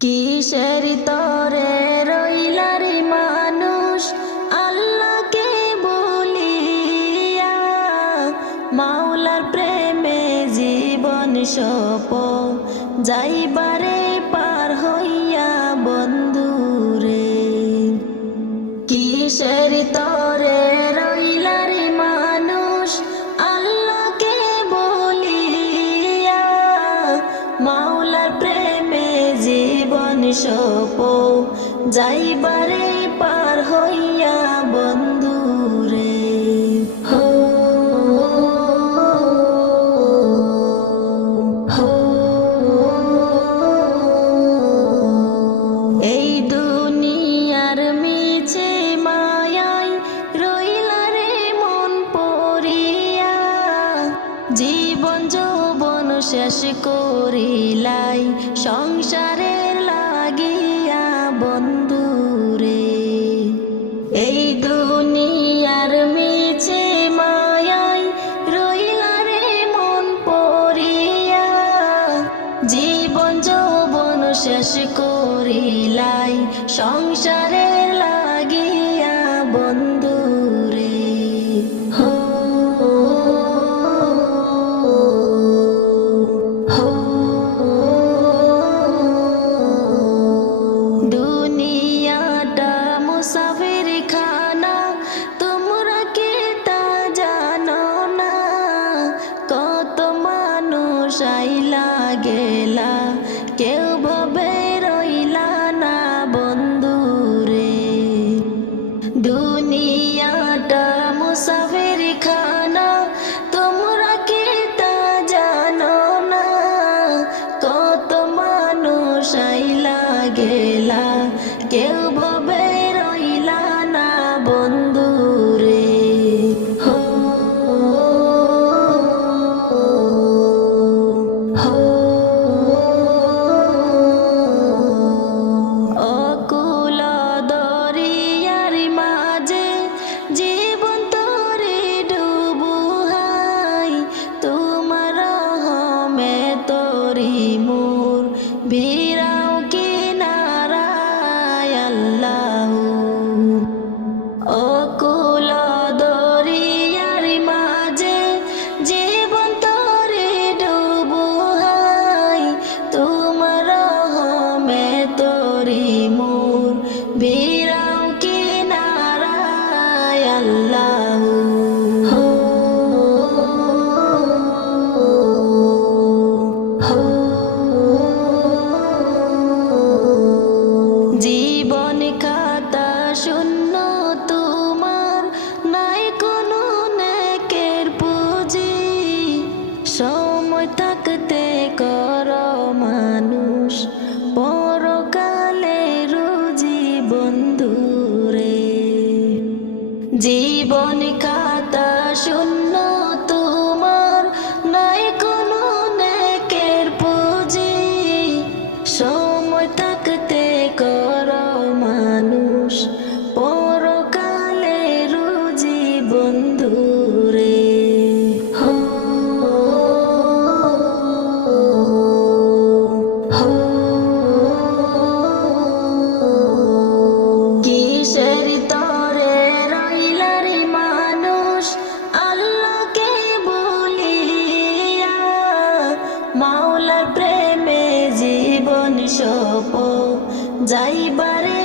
কিসের তরে রইলার মানুষ? আল্লাহকে বলিয়া মাওলার প্রেমে জীবন সপ যাইবারে যাইবারে পার হইয়া বন্ধুরে হো হো, এই দুনিয়ার মিছে মায়াই রইলা রে মন পড়িয়া। জীবন যৌবন শেষ করিলাই, সংসারের লাগিয়া বন্ধুরে এই দুনিয়ার মিছে মায়াই রইলা রে মন পড়িয়া। জীবন যৌবন শেষ করিলাই সংসারের গেলা, কেউ ভাবে রইলা না বন্ধুরে দুনিয়াটা মুসাফির খানা, তোমরা কি তা জানো না? কত মানুষ গেলা, কেউ be জীবন খাতা শূন্য তোমার, নাই কোনো নেকের পুঁজি। সময় থাকতে কর মানুষ, পরকালে রুজি বন্ধুরে যাইবারে